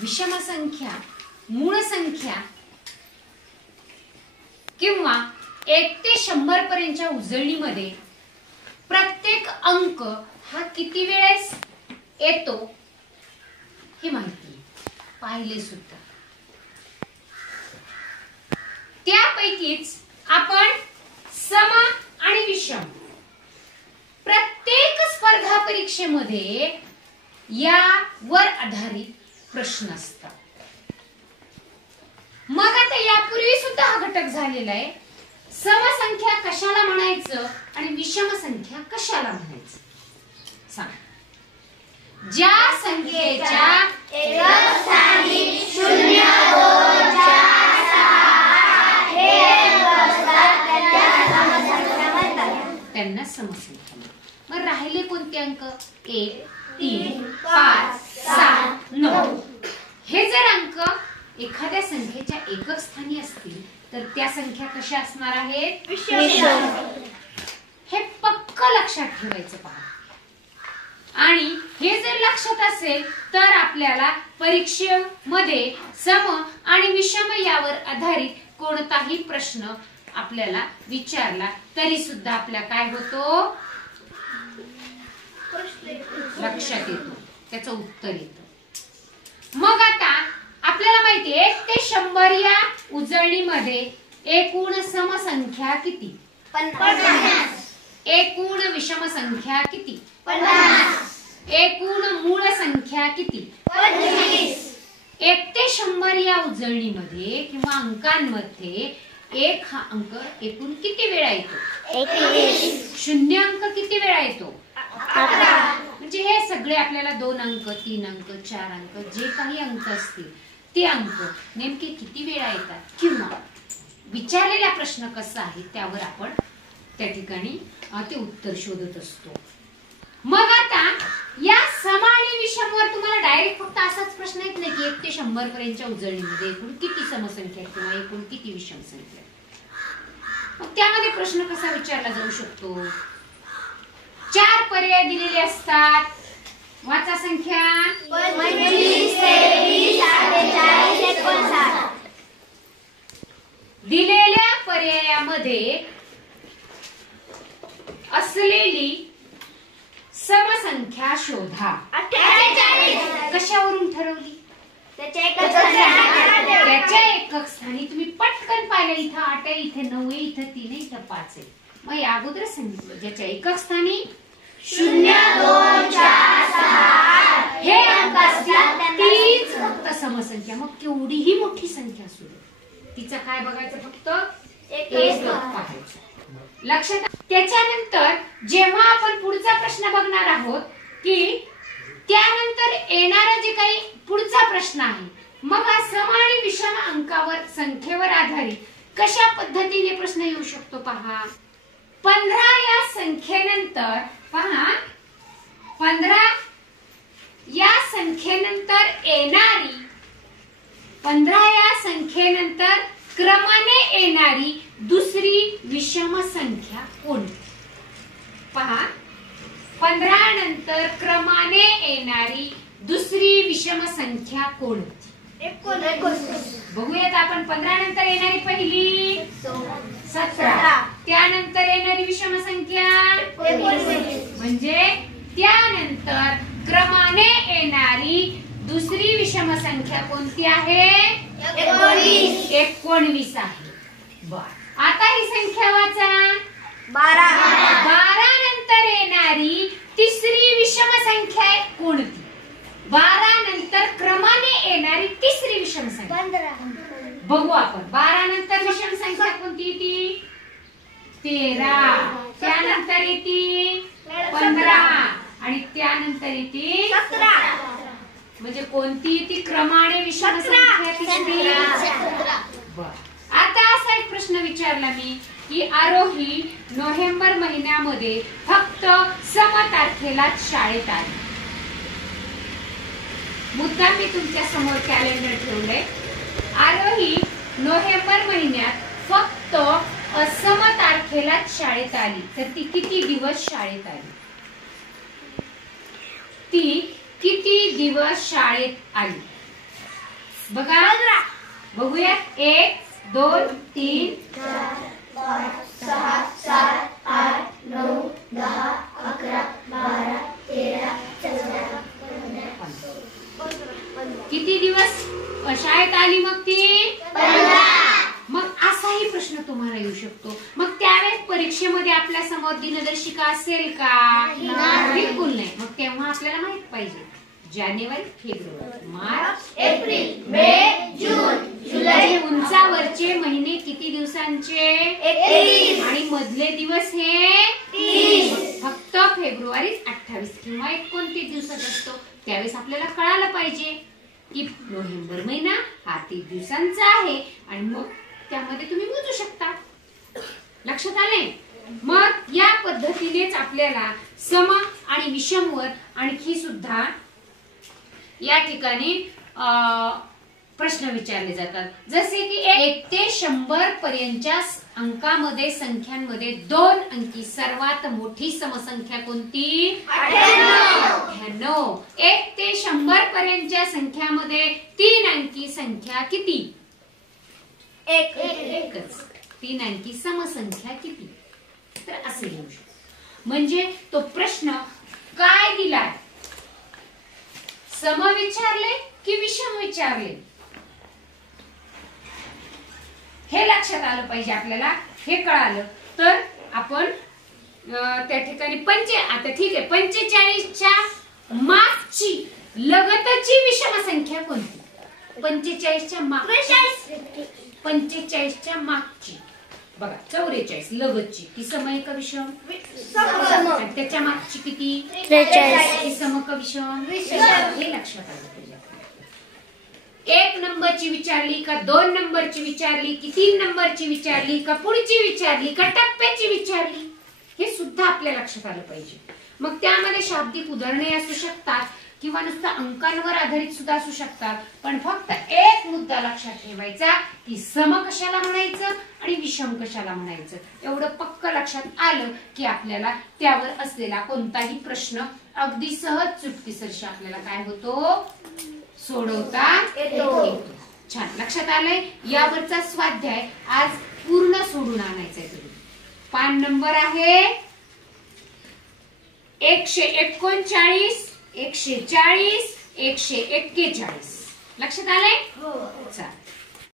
विषम संख्या, मूळ संख्या किंवा 1 ते 100 पर्यंतच्या उजळणीमध्ये प्रत्येक अंक हा किती वेळेस येतो हे माहिती पाहिले सुद्धा. त्यापैकीच आपण सम आणि विषम प्रत्येक स्पर्धा परीक्षेमध्ये यावर आधारित प्रश्न असतात. मग आता यापूर्वी सुद्धा हा घटक झालेला आहे. समसंख्या कशाला म्हणायचं आणि विषम संख्या कशाला म्हणायचं सांग. ज्या संख्येच्या एकक स्थानी 0, 2, 4, 6 हे अंक असतात त्यांना समसंख्या म्हणतात. मग राहिले कोणते अंक? 1, 3, 5, 7, 9 हे जर अंक एखाद्या संख्येच्या एकक स्थानी असतील तर त्या संख्या कशा असणार आहेत? विषम. हे पक्क लक्षात ठेवायचं पहा. आणि हे जर लक्षात असेल तर आपल्याला परीक्षेमध्ये सम आणि विषम यावर आधारित कोणताही प्रश्न आपल्याला विचारला तरी सुद्धा आपल्या काय होतो? लक्षात येतो, त्याचं उत्तर येतं. मग आता आपल्याला माहिती 1 ते 100 या उजळणीमध्ये एकूण समसंख्या किती? 50. एकूण विषम संख्या किती? 50. एकूण मूळ संख्या किती? 25. 1 ते 100 या उजळणीमध्ये किंवा अंकांमध्ये एक हा अंक एकूण किती वेळा येतो? 21. शून्य अंक किती वेळा येतो? 11. म्हणजे हे सगळे आपल्याला 2 अंक, 3 अंक, 4 अंक जे काही अंक असतील ते अंक नेमके किती वेळा येतात किंवा विचारलेला प्रश्न कसा आहे त्यावर आपण त्या ठिकाणी ते उत्तर शोधत असतो. मग आता या सम आणि विषमवर तुम्हाला डायरेक्ट फक्त असाच प्रश्न येत नाही की 1 ते 100 पर्यंतच्या उजळणीमध्ये एकूण किती समसंख्या किंवा एकूण किती विषम संख्या. मग त्यामध्ये प्रश्न कसा विचारला जाऊ शकतो? 4 पर्याय दिलेले असतात. वाचा संख्या. 25, 23, 48, 59. दिलेल्या पर्यायामध्ये असलेली समसंख्या शोधा. 48. कशावरून ठरवली? त्याच्या एकक स्थानी. त्याच्या एकक स्थानी तुम्ही पटकन पाहिलं इथं 8 आहे, इथे 9 आहे, इथं 3 आहे, इथं 5 आहे. मग या अगोदर सांगितलं ज्याच्या एकक स्थानी 0, 2, 4, 6 हे अंक असतात तीच फक्त समसंख्या. मग केवढीही मोठी संख्या असू दे तिचं काय बघायचं? फक्त एकक पाहायचं. लक्षात. त्याच्यानंतर जेव्हा आपण पुढचा प्रश्न बघणार आहोत की त्यानंतर येणारा जे काही पुढचा प्रश्न आहे मग हा सम आणि विषम अंकावर संख्येवर आधारित कशा पद्धतीने प्रश्न येऊ शकतो पहा. 15 या संख्येनंतर पहा 15 या संख्येनंतर येणारी 15 या संख्येनंतर क्रमाने येणारी दुसरी विषम संख्या कोणती? पहा 15 नंतर क्रमाने येणारी दुसरी विषम संख्या कोणती? 19. बघूयात आपण. 15 नंतर येणारी पहिली 17. त्यानंतर येणारी विषम संख्या 19. म्हणजे त्यानंतर क्रमाने येणारी दुसरी विषम संख्या कोणती आहे? 19 आहे. बर. आता ही संख्या वाचा. 12. 12 नंतर येणारी तिसरी विषम संख्या कोणती? 12 नंतर क्रमाने येणारी तिसरी विषम संख्या 15. बघू आपण. 12 नंतर विषम संख्या कोणती येते? 13. त्यानंतर येते 15 आणि त्यानंतर येते 17. म्हणजे कोणती ती क्रमाने विषम संख्या तिसरी? 17. बर. आता असा एक प्रश्न विचारला मी की आरोही नोव्हेंबर महिन्यामध्ये फक्त सम तारखेलाच शाळेत आली. मुद्दाम मी तुमच्या समोर कॅलेंडर ठेवलंय. आरोही नोव्हेंबर महिन्यात फक्त असम तारखेलाच शाळेत आली तर ती किती दिवस शाळेत आली? ती किती दिवस शाळेत आली? बघा बघूया 1 2 3 4 5 6 7 8 9 10 11 12 13 14 किती दिवस शाळेत आली मग ती 15. मग असाही प्रश्न तुम्हाला येऊ शकतो. मग त्यावेळेस परीक्षेमध्ये आपल्या समोर दिनदर्शिका असेल का? बिलकुल नाही. मग तेव्हा आपल्याला माहित पाहिजे जानेवारी फेब्रुवारी मार्च एप्रिल मे जून जुलै उंचावरचे महिने किती दिवसांचे? 31 आणि मधले दिवस हे 30. फक्त फेब्रुवारी 28 किंवा 29 दिवसात असतो. त्यावेळेस आपल्याला कळायला पाहिजे की नोव्हेंबर महिना हा 30 दिवसांचा आहे आणि मग त्यामध्ये तुम्ही मोजू शकता. लक्षात आले? मग या पद्धतीनेच आपल्याला सम आणि विषमवर आणखी सुद्धा या ठिकाणी प्रश्न विचारले जातात. जसे की 1 ते 100 पर्यंतच्या अंकामध्ये संख्यांमध्ये 2 अंकी सर्वात मोठी समसंख्या कोणती? 98. 1 ते 100 पर्यंतच्या संख्यामध्ये 3 अंकी संख्या किती? एकच. 3 अंकी समसंख्या किती? तर असे लिहू शकतो. म्हणजे तो प्रश्न काय दिलाय? सम विचारले की विषम विचारले हे लक्षात आलं पाहिजे आपल्याला. हे कळालं तर आपण त्या ठिकाणी आता ठीक आहे 45च्या मागची लगतची विषम संख्या कोणती? 45च्या मागची बघा 44 लगतची ती सम आहे का विषम? आणि त्याच्या मागची किती? 43. ती सम का विषम? हे लक्षात आलं पाहिजे. 1 नंबरची विचारली का 2 नंबरची विचारली की 3 नंबरची विचारली का पुढची विचारली का टप्प्याची विचारली हे सुद्धा आपल्या लक्षात आलं पाहिजे. मग त्यामध्ये शाब्दिक उदाहरणे असू शकतात किंवा नुसतं अंकांवर आधारित सुद्धा असू शकतात. पण फक्त एक मुद्दा लक्षात ठेवायचा की सम कशाला म्हणायचं आणि विषम कशाला म्हणायचं एवढं पक्क लक्षात आलं की आपल्याला त्यावर असलेला कोणताही प्रश्न अगदी सहज चुटकीसरशी आपल्याला काय होतो? सोडवता येतो. छान लक्षात आलंय. यावरचा स्वाध्याय आज पूर्ण सोडून आणायचा आहे. पान नंबर आहे 139 140 141 लक्षात आलंय? हो. चालेल.